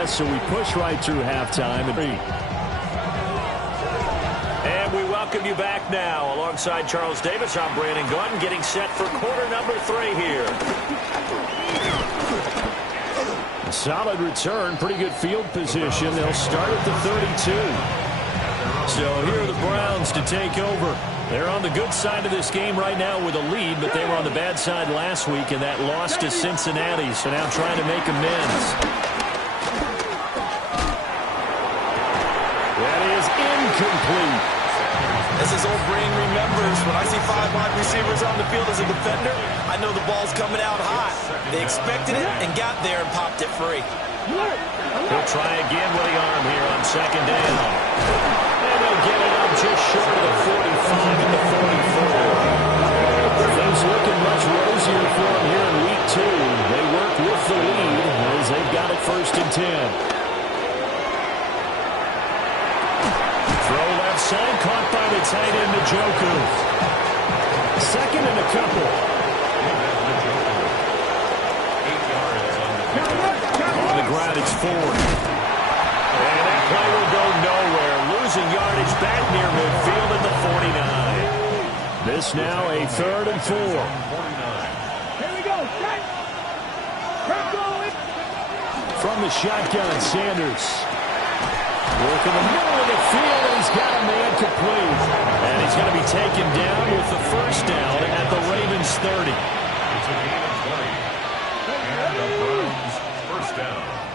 contest, so we push right through halftime. And we welcome you back now. Alongside Charles Davis, I'm Brandon Gunn, getting set for quarter number 3 here. A solid return, pretty good field position. They'll start at the 32. So here are the Browns to take over. They're on the good side of this game right now with a lead, but they were on the bad side last week in that loss to Cincinnati, so now trying to make amends. That is incomplete. As his old brain remembers, when I see 5 wide receivers on the field as a defender, I know the ball's coming out hot. They expected it and got there and popped it free. He'll try again with the arm here on second down. And they'll get it up just short of the 45 and the 44. Things looking much rosier for them here in week 2. They work with the lead as they've got it 1st and 10. Throw left side, caught by the tight end, Njoku. 2nd and a couple. On the ground, it's 4. And that play will go nowhere. Losing yardage back near midfield at the 49. This now a 3rd and 4. Here we go. From the shotgun, Sanders. Work in the middle of the field. He's got a man complete. And he's going to be taken down with the 1st down at the Ravens 30.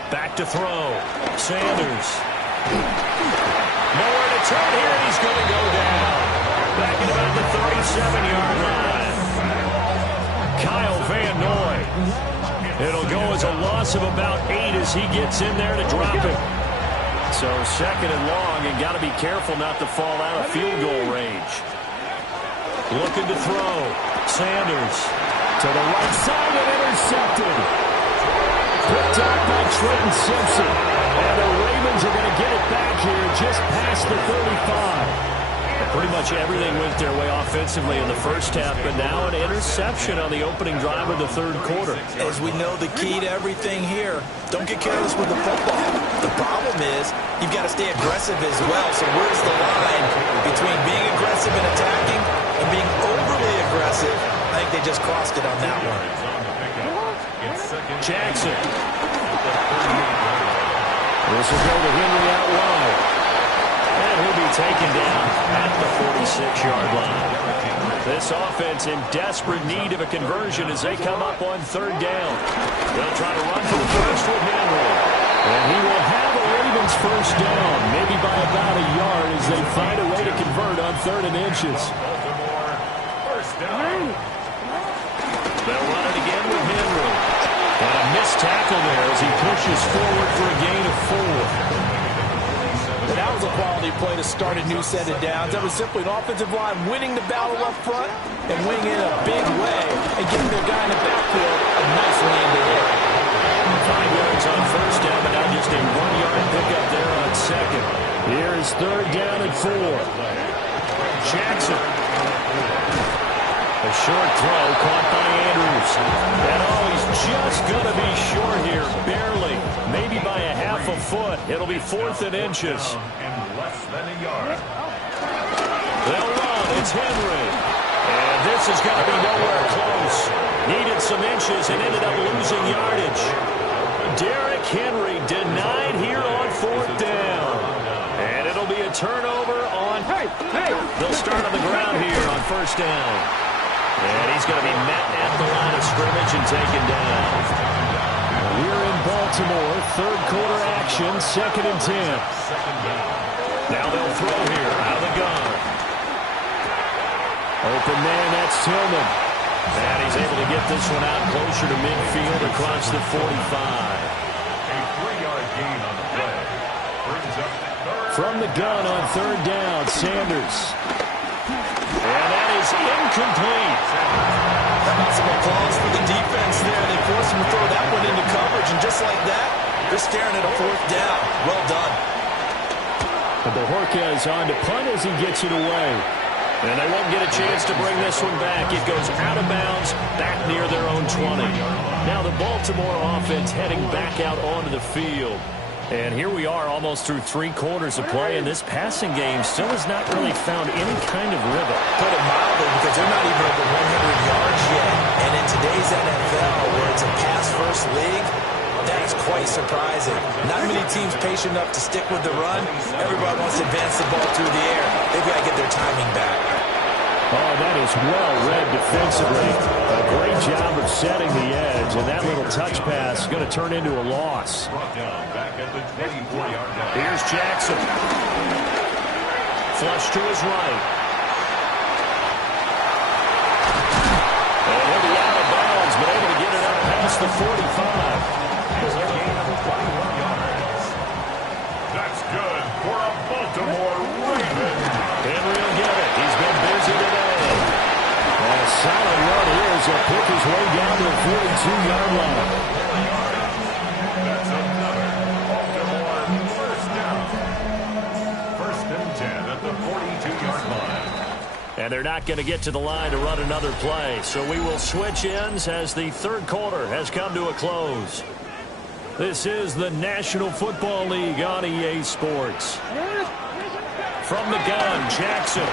Back to throw. Sanders. Nowhere to turn here, and he's going to go down. Back at about the 37-yard line. Kyle Van Noy. It'll go as a loss of about 8 as he gets in there to drop it. So 2nd and long, and got to be careful not to fall out of field goal range. Looking to throw. Sanders To the right side and intercepted. Picked up by Trenton Simpson. And the Ravens are going to get it back here just past the 35. Pretty much everything went their way offensively in the first half, but now an interception on the opening drive of the 3rd quarter. As we know, the key to everything here, don't get careless with the football. The problem is you've got to stay aggressive as well. So where's the line between being aggressive and attacking and being overly aggressive? I think they just crossed it on that one. Jackson. This will go to Henry out wide. And he'll be taken down at the 46-yard line. This offense in desperate need of a conversion as they come up on 3rd down. They'll try to run for the first with Henry. And he will have a Ravens 1st down, maybe by about a yard as they find a way to convert on 3rd and inches. They'll run it again with Henry. And a missed tackle there as he pushes forward for a gain of 4. That was a quality play to start a new set of downs. That was simply an offensive line winning the battle up front and winning it in a big way and giving their guy in the backfield a nice lane to hit. 5 yards on 1st down, but now just a 1-yard pickup there on 2nd. Here is 3rd down and 4. Jackson. A short throw caught by Andrews. And he's just going to be short here, barely. Maybe by a half a foot. It'll be 4th and inches. They'll run. It's Henry. And this is going to be nowhere close. Needed some inches and ended up losing yardage. Derrick Henry denied here on 4th down. And it'll be a turnover on... They'll start on the ground here on 1st down. And he's going to be met at the line of scrimmage and taken down. We're in Baltimore, 3rd quarter action, 2nd and 10. Now they'll throw here out of the gun. Open man, that's Tillman. And he's able to get this one out closer to midfield across the 45. A 3-yard gain on the play. Brings up From the gun on 3rd down, Sanders. And that is incomplete. How about some applause for the defense there? They forced him to throw that one into coverage, and just like that, they're staring at a 4th down. Well done. But Bojorquez is on to punt as he gets it away. And they won't get a chance to bring this one back. It goes out of bounds, back near their own 20. Now the Baltimore offense heading back out onto the field. And here we are almost through 3 quarters of play, and this passing game still has not really found any kind of rhythm. Put it mildly, because they're not even over 100 yards yet. And in today's NFL, where it's a pass-first league, that is quite surprising. Not many teams patient enough to stick with the run. Everybody wants to advance the ball through the air. They've got to get their timing back. Oh, that is well read defensively. A great job of setting the edge, and that little touch pass is going to turn into a loss. Here's Jackson. Flush to his right. And he'll be out of bounds, but able to get it up past the 45. That's good for a Baltimore Raven. Henry will get it. He's been busy today. A solid run here as he'll pick his way down to the 42-yard line. That's another Baltimore first down. 1st and 10 at the 42-yard line. And they're not going to get to the line to run another play. So we will switch ends as the 3rd quarter has come to a close. This is the National Football League on EA Sports. From the gun, Jackson.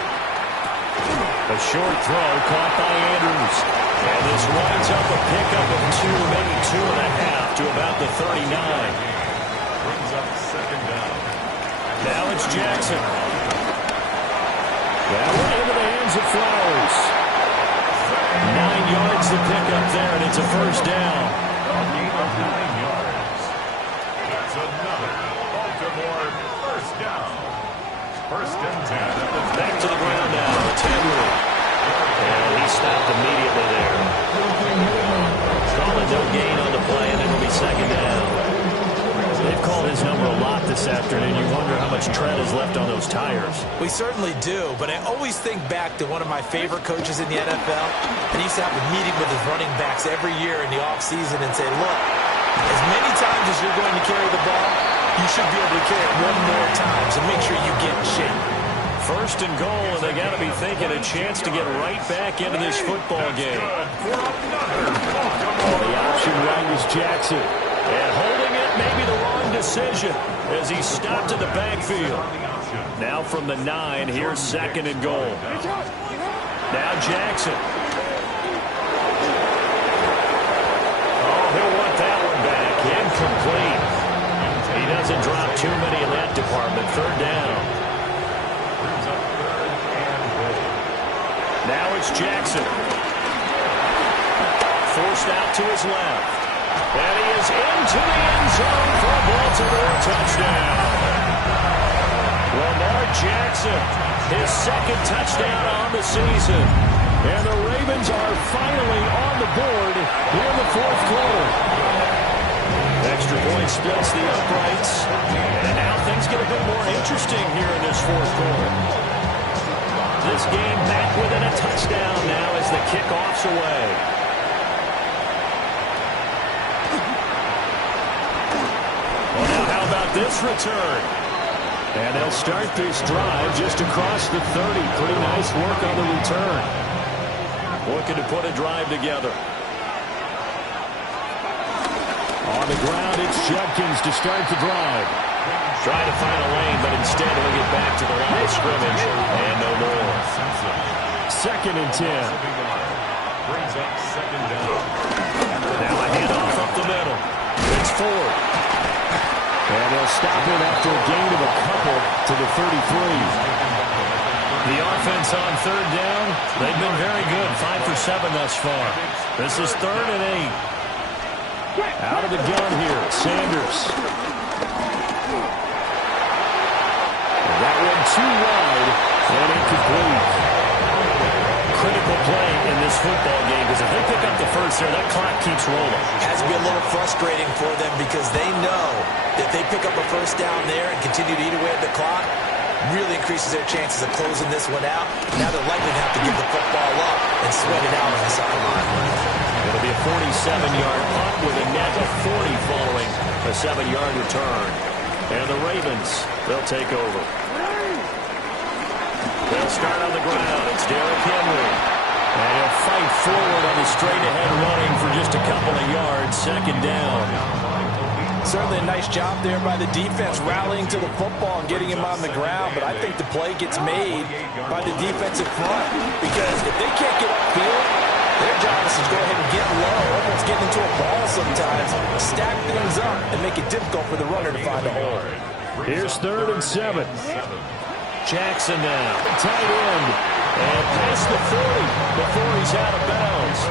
A short throw caught by Andrews. And this winds up a pickup of 2, maybe 2.5 to about the 39. Brings up 2nd down. Now it's Jackson. That one into the hands of Flowers. 9 yards to pick up there, and it's a 1st down. A gain of 9 yards. That's another Baltimore first down. 1st and 10. Back to the ground now. It's Henry. And he stopped immediately there. Call it no gain on the play, and it'll be 2nd down. They've called his number a lot this afternoon. You wonder how much tread is left on those tires. We certainly do, but I always think back to one of my favorite coaches in the NFL, and he used to have a meeting with his running backs every year in the offseason and say, look, as many times as you're going to carry the ball, you should be able to carry it 1 more time, so make sure you get in shape. 1st and goal, and they got to be thinking a chance to get right back into this football game. The option right was Jackson. And holding it, maybe the wrong decision as he stopped in the backfield. Now from the 9, here's 2nd and goal. Now Jackson. Oh, he'll want that one back. Incomplete. He doesn't drop too many in that department. 3rd down. Now it's Jackson. Forced out to his left. And he is into the end zone for a Baltimore touchdown. Lamar Jackson, his 2nd touchdown on the season. And the Ravens are finally on the board here in the 4th quarter. Extra point splits the uprights. And now things get a bit more interesting here in this 4th quarter. This game back within a touchdown now as the kickoff's away. Well, now how about this return? And they'll start this drive just across the 30. Pretty nice work on the return. Looking to put a drive together. On the ground, it's Judkins to start the drive. Trying to find a lane, but instead he'll get back to the line of scrimmage. And no more. 2nd and 10. Brings up 2nd down. Now a handoff up the middle. It's Ford. And they'll stop him after a gain of a couple to the 33. The offense on 3rd down, they've been very good. 5 for 7 thus far. This is 3rd and 8. Out of the gun here, Sanders. And that one too wide and incomplete. Critical play in this football game because if they pick up the 1st there, that clock keeps rolling. Has to be a little frustrating for them because they know that they pick up a 1st down there and continue to eat away at the clock, really increases their chances of closing this one out. Now they're likely to have to give the football up and sweat it out on the sideline. It'll be a 47-yard punt with a net of 40 following a 7-yard return. And the Ravens, they'll take over. They'll start on the ground. It's Derrick Henry. And he'll fight forward on the straight-ahead running for just a couple of yards. 2nd down. Certainly a nice job there by the defense rallying to the football and getting him on the ground, but I think the play gets made by the defensive front because if they can't get upfield, their job is to go ahead and get low, almost get into a ball sometimes, stack things up, and make it difficult for the runner to find a hole. Here's 3rd and 7. Jackson now, tight end, and past the 40 before he's out of bounds.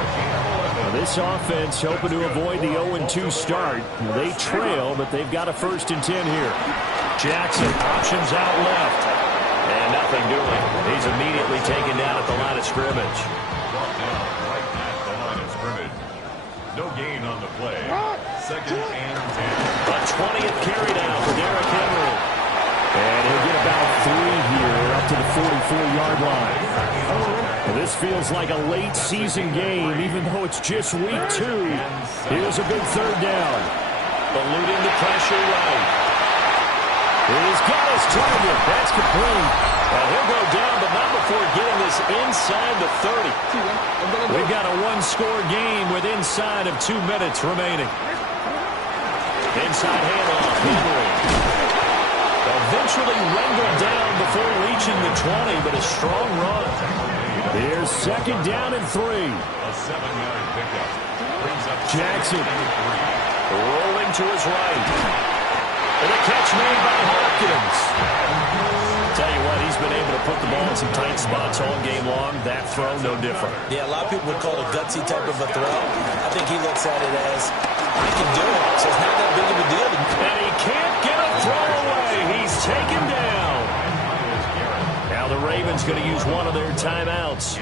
This offense hoping to avoid the 0-2 start. They trail, but they've got a 1st and 10 here. Jackson options out left. And nothing doing. He's immediately taken down at the line of scrimmage. Brought down right at the line of scrimmage. No gain on the play. 2nd and 10. A 20th carry down for Derrick Henry. And he'll get about 3 here up to the 44-yard line. And this feels like a late season game, even though it's just week 2. Here's a good 3rd down. Eluding the pressure right. He's got his target. That's complete. And he'll go down, but not before getting this inside the 30. We've got a 1-score game with inside of 2 minutes remaining. Inside handoff, Henry. Eventually wrangled down before reaching the 20, but a strong run. Here's 2nd down and 3. A 7-yard pickup. Brings up Jackson. Rolling to his right. And a catch made by Hopkins. Tell you what, he's been able to put the ball in some tight spots all game long. That throw, no different. Yeah, a lot of people would call it a gutsy type of a throw. I think he looks at it as, I can do it, so it's not that big of a deal. And he can't get a throw away. He's taken down. Now the Ravens going to use one of their timeouts,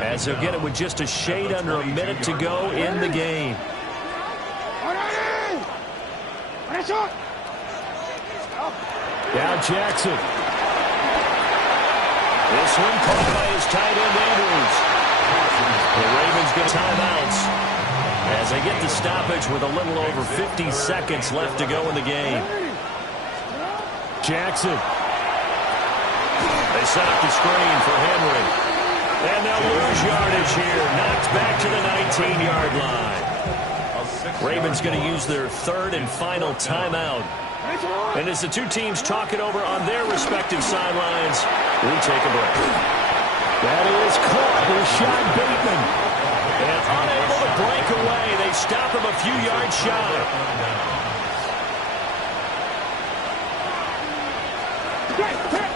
as they'll get it with just a shade under a minute to go in the game. Now Jackson. This one caught by his tight end, Andrews. The Ravens get timeouts as they get the stoppage with a little over 50 seconds left to go in the game. Jackson. They set up the screen for Henry. And they'll lose yardage here. Knocked back to the 19-yard line. Ravens going to use their 3rd and final timeout. And as the two teams talk it over on their respective sidelines, we take a break. That is caught. Rashad Bateman. And unable to break away, they stop him a few yards shy.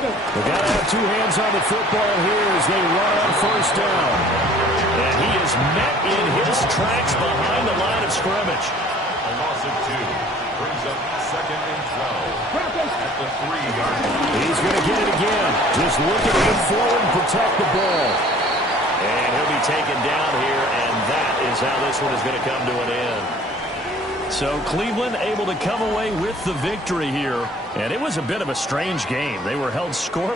They got to have 2 hands on the football here as they run on 1st down. And he is met in his tracks behind the line of scrimmage. a loss of 2. Brings up 2nd and 12 at the 3-yard line. He's going to get it again. Just looking to get forward and protect the ball. And he'll be taken down here, and that is how this one is going to come to an end. So Cleveland able to come away with the victory here. And it was a bit of a strange game. They were held scoreless.